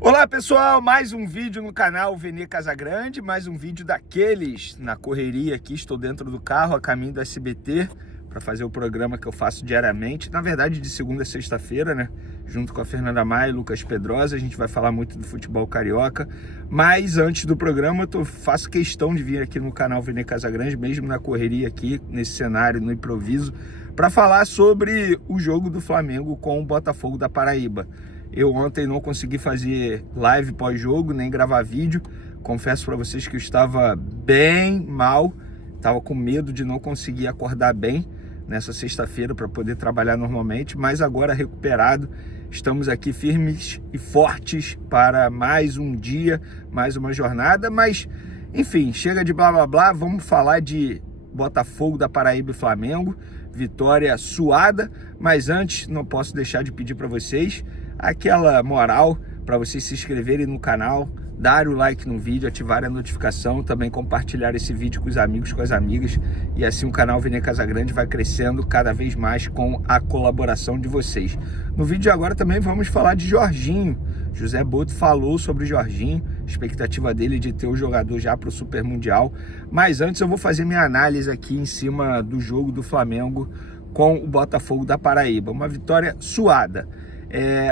Olá pessoal, mais um vídeo no canal Vene Casagrande, mais um vídeo daqueles na correria aqui. Estou dentro do carro a caminho do SBT para fazer o programa que eu faço diariamente, na verdade de segunda a sexta-feira, né? Junto com a Fernanda Maia e Lucas Pedrosa. A gente vai falar muito do futebol carioca, mas antes do programa faço questão de vir aqui no canal Vene Casagrande, mesmo na correria aqui, nesse cenário, no improviso, para falar sobre o jogo do Flamengo com o Botafogo da Paraíba. Eu ontem não consegui fazer live pós-jogo, nem gravar vídeo. Confesso para vocês que eu estava bem mal, estava com medo de não conseguir acordar bem nessa sexta-feira para poder trabalhar normalmente, mas agora recuperado, estamos aqui firmes e fortes para mais um dia, mais uma jornada. Mas, enfim, chega de blá blá blá, vamos falar de Botafogo da Paraíba e Flamengo, vitória suada. Mas antes, não posso deixar de pedir para vocês aquela moral para vocês se inscreverem no canal, dar o like no vídeo, ativar a notificação, também compartilhar esse vídeo com os amigos, com as amigas, e assim o canal Vene Casagrande vai crescendo cada vez mais com a colaboração de vocês. No vídeo de agora também vamos falar de Jorginho. José Boto falou sobre o Jorginho, expectativa dele de ter o jogador já para o Super Mundial. Mas antes eu vou fazer minha análise aqui em cima do jogo do Flamengo com o Botafogo da Paraíba. Uma vitória suada.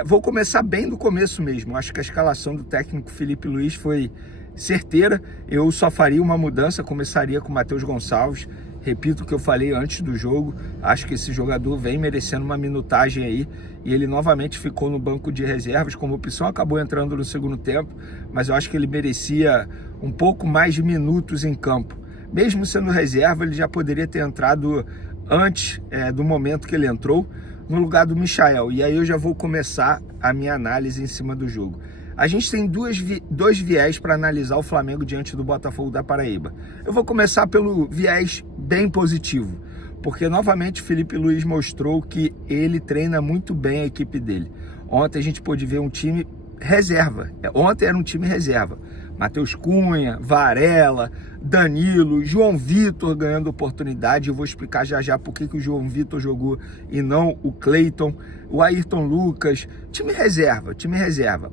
Vou começar bem do começo mesmo. Acho que a escalação do técnico Felipe Luiz foi certeira. Eu só faria uma mudança, começaria com o Matheus Gonçalves. Repito o que eu falei antes do jogo, acho que esse jogador vem merecendo uma minutagem aí, e ele novamente ficou no banco de reservas como opção, acabou entrando no segundo tempo, mas eu acho que ele merecia um pouco mais de minutos em campo. Mesmo sendo reserva, ele já poderia ter entrado antes do momento que ele entrou, no lugar do Michael. E aí eu já vou começar a minha análise em cima do jogo. A gente tem dois viés para analisar o Flamengo diante do Botafogo da Paraíba. Eu vou começar pelo viés bem positivo, porque novamente Felipe Luiz mostrou que ele treina muito bem a equipe dele. Ontem a gente pôde ver um time reserva. Ontem era um time reserva. Matheus Cunha, Varela, Danilo, João Vitor ganhando oportunidade. Eu vou explicar já já por que o João Vitor jogou e não o Cleiton, o Ayrton Lucas. Time reserva.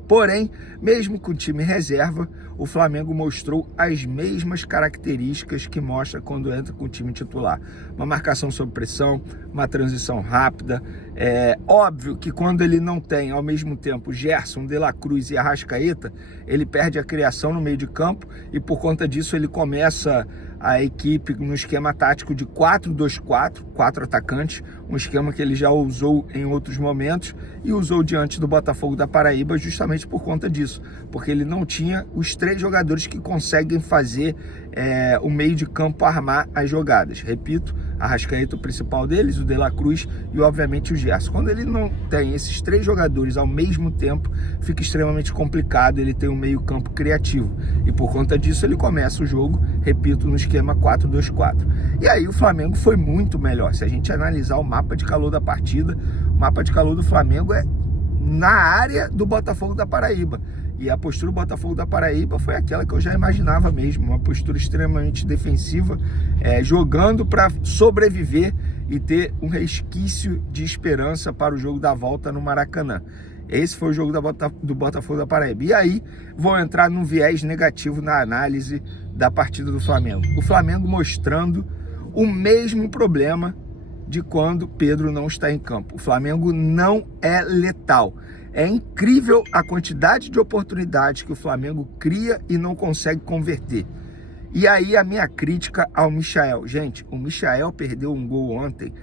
Porém, mesmo com time reserva, o Flamengo mostrou as mesmas características que mostra quando entra com o time titular. Uma marcação sob pressão, uma transição rápida. Óbvio que quando ele não tem ao mesmo tempo Gerson, De La Cruz e Arrascaeta, ele perde a criação no meio de campo, e por conta disso ele começa a equipe no esquema tático de 4-2-4, 4 atacantes, um esquema que ele já usou em outros momentos e usou diante do Botafogo da Paraíba justamente por conta disso, porque ele não tinha os 3 jogadores que conseguem fazer o meio de campo armar as jogadas. Repito, Arrascaeta o principal deles, o De La Cruz e obviamente o Gerson. Quando ele não tem esses 3 jogadores ao mesmo tempo, fica extremamente complicado ele ter um meio campo criativo, e por conta disso ele começa o jogo, repito, no esquema 4-2-4. E aí o Flamengo foi muito melhor. Se a gente analisar o mapa de calor da partida, o mapa de calor do Flamengo é na área do Botafogo da Paraíba. E a postura do Botafogo da Paraíba foi aquela que eu já imaginava mesmo, uma postura extremamente defensiva, jogando para sobreviver e ter um resquício de esperança para o jogo da volta no Maracanã. Esse foi o jogo do Botafogo da Paraíba. E aí vou entrar num viés negativo na análise da partida do Flamengo. O Flamengo mostrando o mesmo problema de quando Pedro não está em campo. O Flamengo não é letal. É incrível a quantidade de oportunidades que o Flamengo cria e não consegue converter. E aí a minha crítica ao Michael. Gente, o Michael perdeu um gol ontem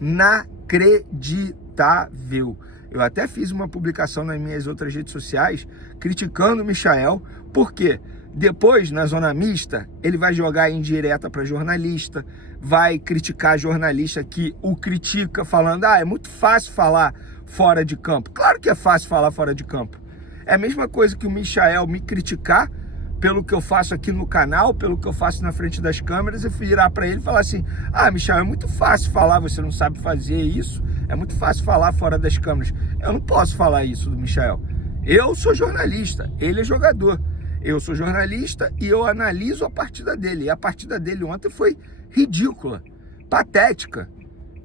inacreditável. Eu até fiz uma publicação nas minhas outras redes sociais criticando o Michael, porque depois, na zona mista, ele vai jogar indireta para jornalista, vai criticar jornalista que o critica falando, é muito fácil falar fora de campo. Claro que é fácil falar fora de campo. É a mesma coisa que o Michael me criticar pelo que eu faço aqui no canal, pelo que eu faço na frente das câmeras, e virar para ele e falar assim, Michael, é muito fácil falar, você não sabe fazer isso, é muito fácil falar fora das câmeras. Eu não posso falar isso do Michael. Eu sou jornalista, ele é jogador. Eu sou jornalista e eu analiso a partida dele. E a partida dele ontem foi ridícula, patética.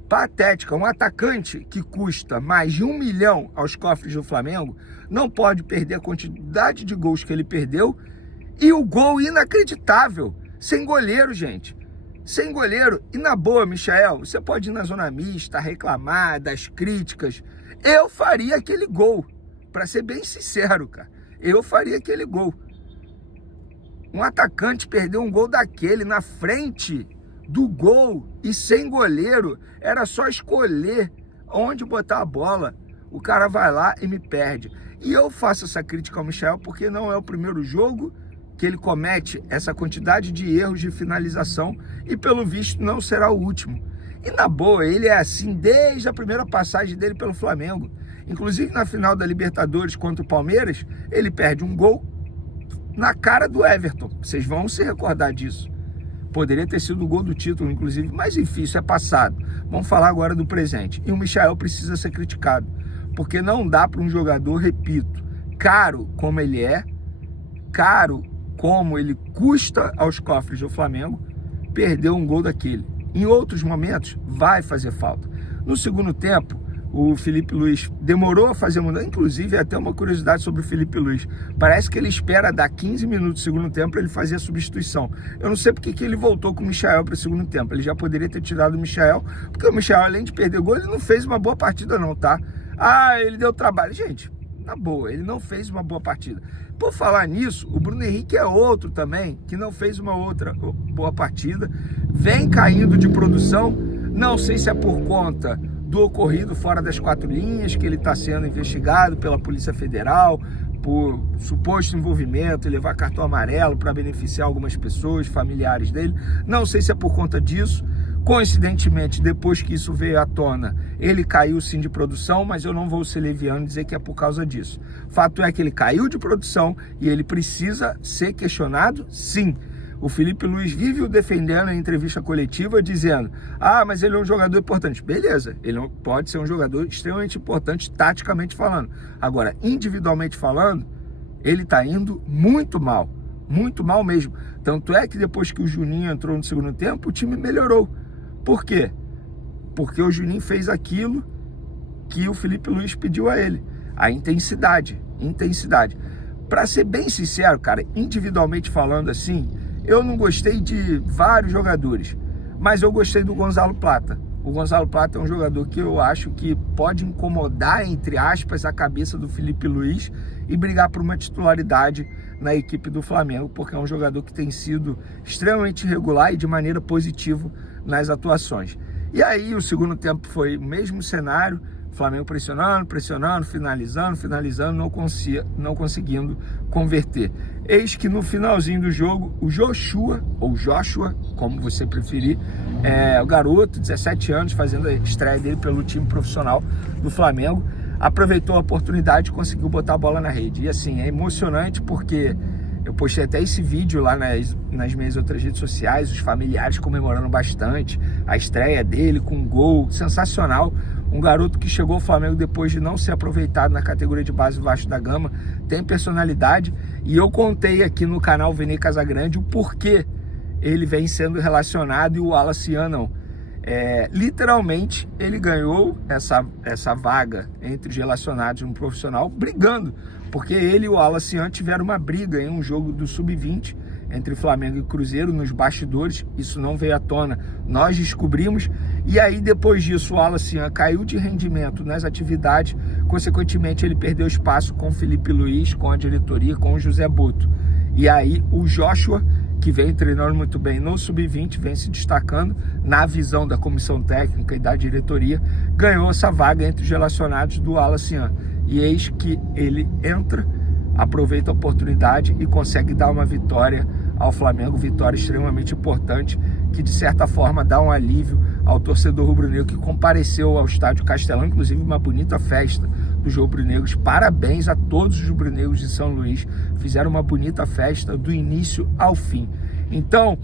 patética. Um atacante que custa mais de 1 milhão aos cofres do Flamengo não pode perder a quantidade de gols que ele perdeu e o gol inacreditável, sem goleiro, gente. Sem goleiro. E na boa, Michael, você pode ir na zona mista, reclamar das críticas. Eu faria aquele gol. Pra ser bem sincero, cara. Eu faria aquele gol. Um atacante perdeu um gol daquele na frente do gol e sem goleiro. Era só escolher onde botar a bola. O cara vai lá e me perde. E eu faço essa crítica ao Michael porque não é o primeiro jogo que ele comete essa quantidade de erros de finalização e, pelo visto, não será o último. E, na boa, ele é assim desde a primeira passagem dele pelo Flamengo. Inclusive, na final da Libertadores contra o Palmeiras, ele perde um gol na cara do Everton. Vocês vão se recordar disso. Poderia ter sido o gol do título, inclusive, mas enfim, isso é passado. Vamos falar agora do presente. E o Michael precisa ser criticado, porque não dá para um jogador, repito, caro como ele é, caro como ele custa aos cofres do Flamengo, perder um gol daquele. Em outros momentos, vai fazer falta. No segundo tempo, o Felipe Luiz demorou a fazer mudança. Inclusive, até uma curiosidade sobre o Felipe Luiz. Parece que ele espera dar 15 minutos do segundo tempo para ele fazer a substituição. Eu não sei porque que ele voltou com o Michael para o segundo tempo. Ele já poderia ter tirado o Michael, porque o Michael, além de perder gol, ele não fez uma boa partida não, tá? Ah, ele deu trabalho. Gente, na boa, ele não fez uma boa partida. Por falar nisso, o Bruno Henrique é outro também, que não fez uma outra boa partida. Vem caindo de produção. Não sei se é por conta do ocorrido fora das 4 linhas, que ele está sendo investigado pela Polícia Federal por suposto envolvimento e levar cartão amarelo para beneficiar algumas pessoas, familiares dele. Não sei se é por conta disso. Coincidentemente, depois que isso veio à tona, ele caiu sim de produção, mas eu não vou ser leviano e dizer que é por causa disso. Fato é que ele caiu de produção e ele precisa ser questionado, sim. O Felipe Luiz vive o defendendo em entrevista coletiva, dizendo: ah, mas ele é um jogador importante. Beleza, ele pode ser um jogador extremamente importante, taticamente falando. Agora, individualmente falando, ele está indo muito mal mesmo. Tanto é que depois que o Juninho entrou no segundo tempo, o time melhorou. Por quê? Porque o Juninho fez aquilo que o Felipe Luiz pediu a ele. A intensidade. Para ser bem sincero, cara, individualmente falando assim, eu não gostei de vários jogadores, mas eu gostei do Gonzalo Plata. O Gonzalo Plata é um jogador que eu acho que pode incomodar, entre aspas, a cabeça do Felipe Luiz e brigar por uma titularidade na equipe do Flamengo, porque é um jogador que tem sido extremamente regular e de maneira positiva nas atuações. E aí o segundo tempo foi o mesmo cenário, Flamengo pressionando, finalizando, não conseguindo converter. Eis que no finalzinho do jogo, o Joshua, ou Joshua, como você preferir, o garoto, 17 anos, fazendo a estreia dele pelo time profissional do Flamengo, aproveitou a oportunidade e conseguiu botar a bola na rede. E assim, é emocionante porque eu postei até esse vídeo lá nas minhas outras redes sociais, os familiares comemorando bastante a estreia dele com um gol sensacional. Um garoto que chegou ao Flamengo depois de não ser aproveitado na categoria de base Vasco da Gama, tem personalidade, e eu contei aqui no canal Vene Casagrande o porquê ele vem sendo relacionado e o Wallace Ian não. Literalmente ele ganhou essa vaga entre os relacionados no profissional brigando, porque ele e o Wallace Ian tiveram uma briga em um jogo do Sub-20 entre Flamengo e Cruzeiro nos bastidores. Isso não veio à tona, nós descobrimos, e aí depois disso o Wallace Ian caiu de rendimento nas atividades, consequentemente ele perdeu espaço com o Felipe Luiz, com a diretoria, com o José Boto. E aí o Joshua, que vem treinando muito bem no Sub-20, vem se destacando na visão da comissão técnica e da diretoria, ganhou essa vaga entre os relacionados do Wallace Ian. E eis que ele entra, aproveita a oportunidade e consegue dar uma vitória ao Flamengo, vitória extremamente importante, que de certa forma dá um alívio ao torcedor rubro-negro que compareceu ao estádio Castelão, inclusive uma bonita festa dos rubro-negros. Parabéns a todos os rubro-negros de São Luís, fizeram uma bonita festa do início ao fim. Então,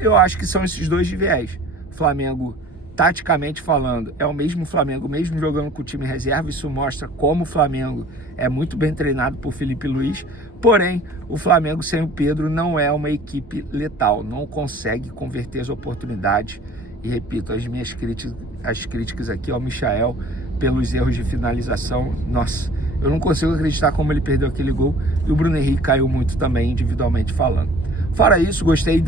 eu acho que são esses dois de viés. Flamengo, taticamente falando, é o mesmo Flamengo, mesmo jogando com o time reserva. Isso mostra como o Flamengo é muito bem treinado por Felipe Luiz. Porém, o Flamengo sem o Pedro não é uma equipe letal, não consegue converter as oportunidades E repito, as críticas aqui ao Michael pelos erros de finalização. Nossa, eu não consigo acreditar como ele perdeu aquele gol. E o Bruno Henrique caiu muito também, individualmente falando. Fora isso, gostei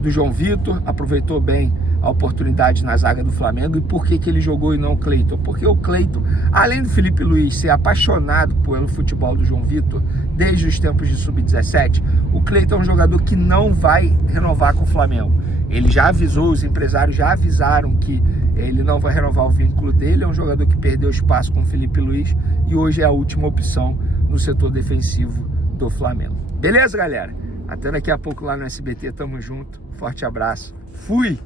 do João Vitor, aproveitou bem a oportunidade na zaga do Flamengo. E por que ele jogou e não o Cleiton? Porque o Cleiton, além do Felipe Luiz ser apaixonado pelo futebol do João Vitor, desde os tempos de sub-17, o Cleiton é um jogador que não vai renovar com o Flamengo. Ele já avisou, os empresários já avisaram que ele não vai renovar o vínculo dele. É um jogador que perdeu espaço com o Felipe Luiz e hoje é a última opção no setor defensivo do Flamengo. Beleza, galera? Até daqui a pouco lá no SBT, tamo junto. Forte abraço. Fui!